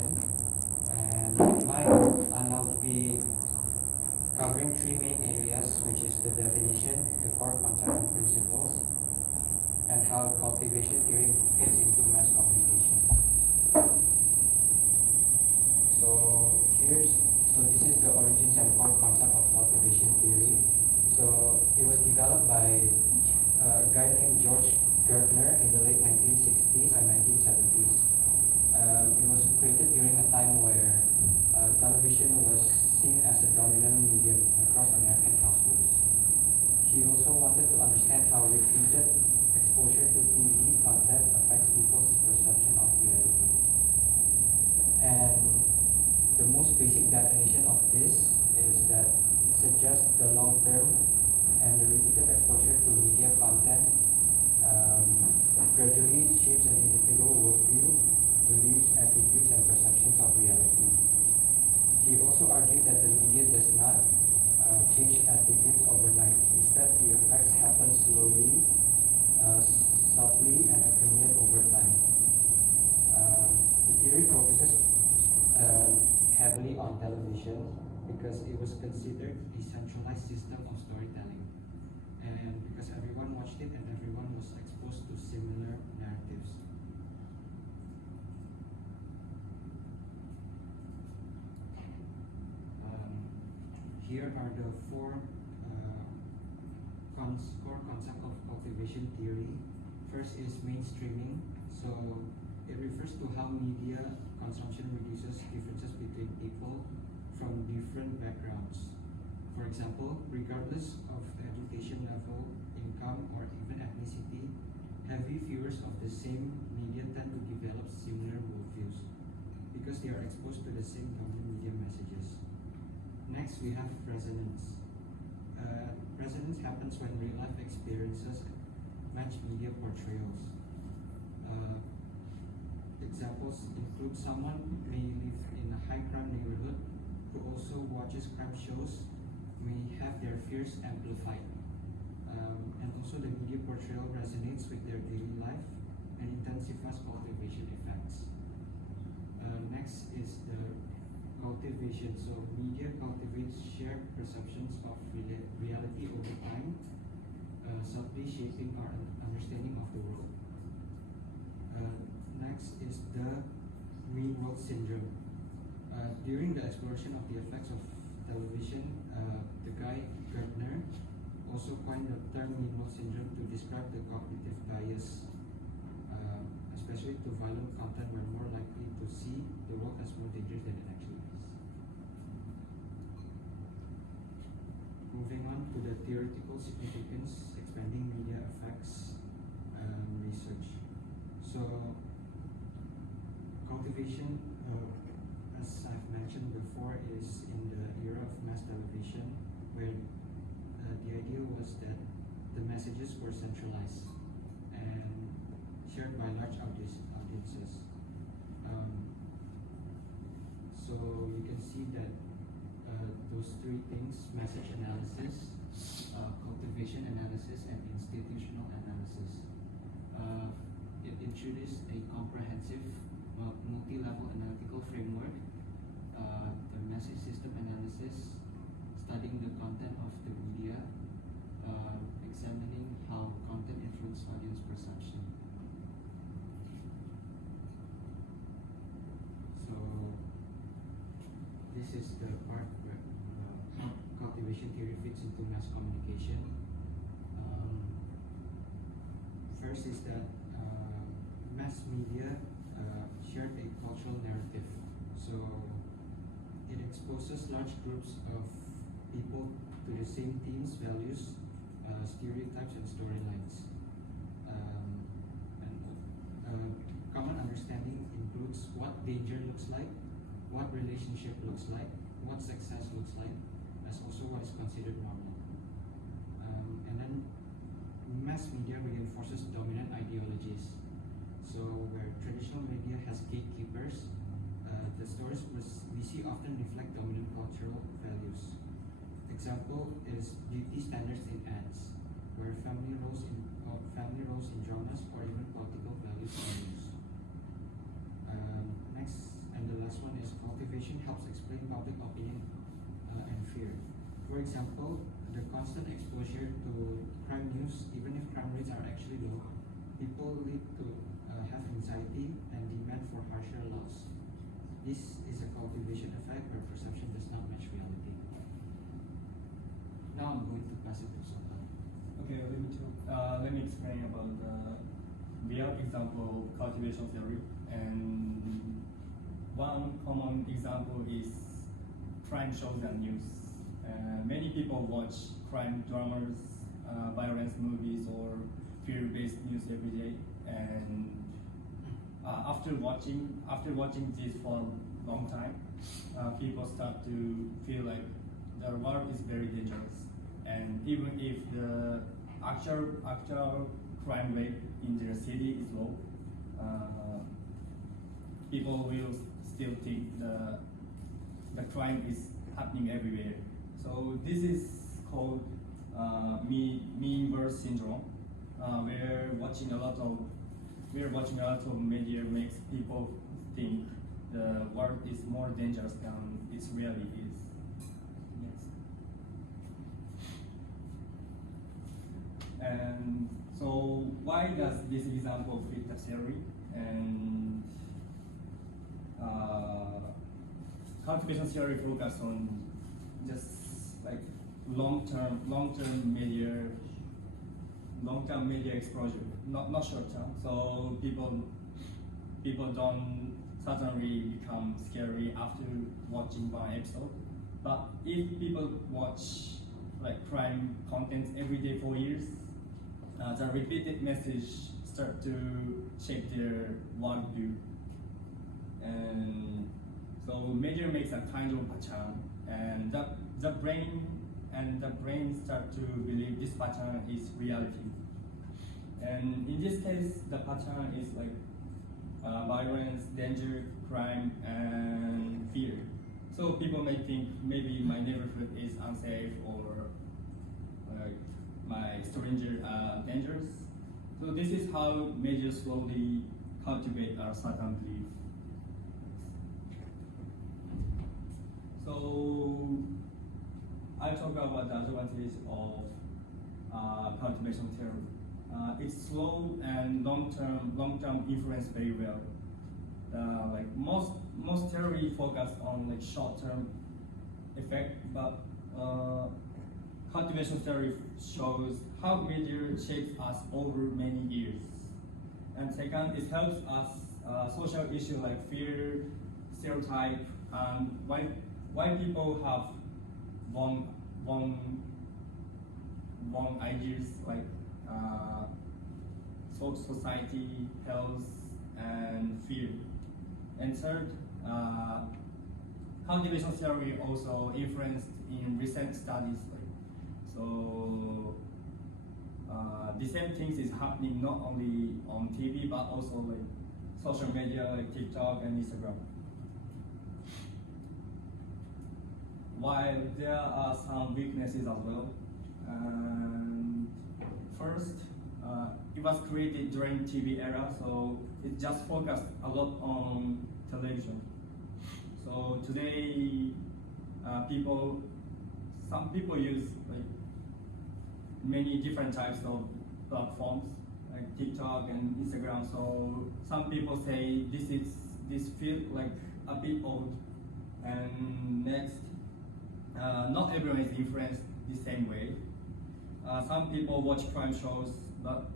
Cultivation, and in my group, I'll be covering three main areas, which is the definition, the core concept and principles, and how cultivation theory fits into mass communication. So this is the origins and core concept of cultivation theory. So it was developed by a guy named George Gardner in the late 1960s and 1970s. It was created during a time where television was seen as a dominant medium across American households. He also wanted to understand how repeated exposure to TV content affects people's perception of reality. And the most basic definition of this is that it suggests the long term and the repeated exposure to media content gradually shapes an individual worldview, beliefs, attitudes, and perceptions of reality. He also argued that the media does not change attitudes overnight. Instead, the effects happen slowly, subtly, and accumulate over time. The theory focuses heavily on television because it was considered a centralized system of storytelling, and because everyone watched it and everyone was exposed to similar narratives. Here are the four core concepts of cultivation theory. First is mainstreaming. So it refers to how media consumption reduces differences between people from different backgrounds. For example, regardless of the education level, income, or even ethnicity, heavy viewers of the same media tend to develop similar worldviews because they are exposed to the same dominant media messages. Next, we have resonance. Resonance happens when real-life experiences match media portrayals. Examples include someone may live in a high-crime neighborhood who also watches crime shows, may have their fears amplified. And also the media portrayal resonates with their daily life and intensifies cultivation effects. Next is the cultivation. So media cultivates shared perceptions of reality over time, subtly shaping our understanding of the world. Next is the mean world syndrome. During the exploration of the effects of television, the guy Gardner also coined the term mean world syndrome to describe the cognitive bias, especially to violent content. We're more likely to see the world as more dangerous than it actually is. Moving on to the theoretical significance, expanding media effects research. So cultivation, as I've mentioned before, is in the era of mass television, where the idea was that the messages were centralized and shared by large audiences. So you can see that those three things: message analysis, cultivation analysis, and institutional analysis. It introduced a comprehensive multi-level analytical framework, the message system analysis, studying the content of the media, examining how content influences audience perception. So this is the part where how cultivation theory fits into mass communication. First is that mass media shared a cultural narrative. So it exposes large groups of people to the same themes, values, stereotypes, and storylines. Common understanding includes what danger looks like, what relationship looks like, what success looks like, as also what is considered normal. And then mass media reinforces dominant ideologies. So where traditional media has gatekeepers, the stories we see often reflect dominant cultural values. Example is beauty standards in ads, where family roles in dramas, or even political values are used. Next and the last helps explain public opinion and fear. For example, the constant exposure to crime news, even if crime rates are actually low, people lead to have anxiety and demand for harsher laws. This is a cultivation effect where perception does not match reality. Now I'm going to pass it to Sultan. Okay, let me explain about the real example of cultivation theory. And one common example is crime shows and news. Many people watch crime dramas, violence movies, or fear-based news every day. And after watching this for a long time, people start to feel like the world is very dangerous. And even if the actual crime rate in their city is low, people will still think the crime is happening everywhere. So this is called me inverse syndrome, where watching a lot of media makes people think the world is more dangerous than it really is. Yes. And so why does this example fit the theory? And cultivation theory focus on just like long-term media exposure, not short-term. So people don't suddenly become scary after watching one episode. But if people watch like crime content every day for years, the repeated message start to shape their worldview. And so media makes a kind of pattern, and the brain start to believe this pattern is reality. And in this case, the pattern is like violence, danger, crime, and fear. So people may think maybe my neighborhood is unsafe, or my strangers are dangerous. So this is how media slowly cultivate our certain belief. So I'll talk about the advantage of cultivation theory. It's slow and long-term influence very well. Like most theory focus on like short-term effect, but cultivation theory shows how media shapes us over many years. And second, it helps us social issue like fear, stereotype, and why people have wrong ideas like society, health, and fear. And third, cultivation theory also influenced in recent studies. So the same things is happening not only on TV but also like social media like TikTok and Instagram. While there are some weaknesses as well. First, it was created during TV era, so it just focused a lot on television. So today, some people use like many different types of platforms like TikTok and Instagram. So some people say this feels like a bit old. And next, not everyone is influenced the same way. Some people watch crime shows but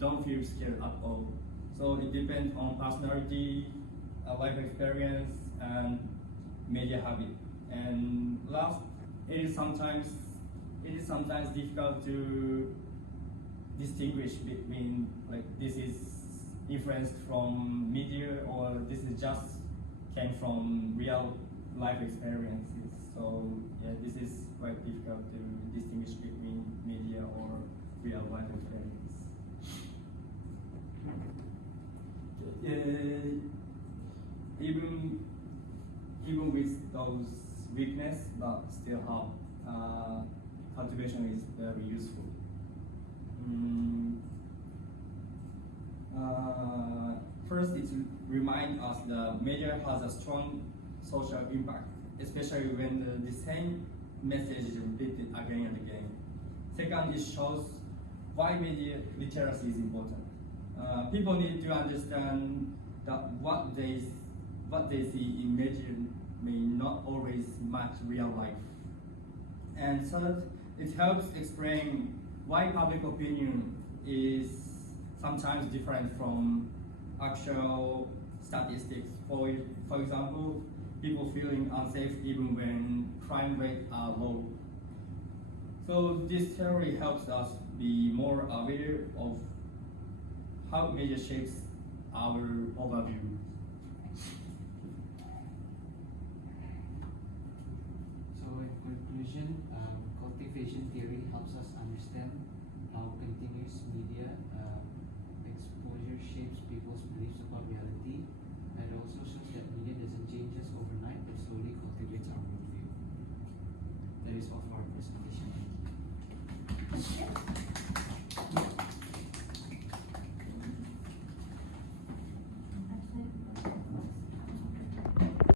don't feel scared at all. So it depends on personality, life experience, and media habit. And last, it is sometimes difficult to distinguish between like this is influenced from media or this is just came from real life experiences. So yeah, this is quite difficult to distinguish between media or real life experience. Even with those weakness, but still how cultivation is very useful. First, it reminds us the media has a strong social impact, especially when the same message is repeated again and again. Second, it shows why media literacy is important. People need to understand that what they see in media may not always match real life. And third, it helps explain why public opinion is sometimes different from actual statistics. For example, people feeling unsafe even when crime rates are low. So this theory helps us be more aware of how media shapes our overview. So in conclusion, cultivation theory helps us understand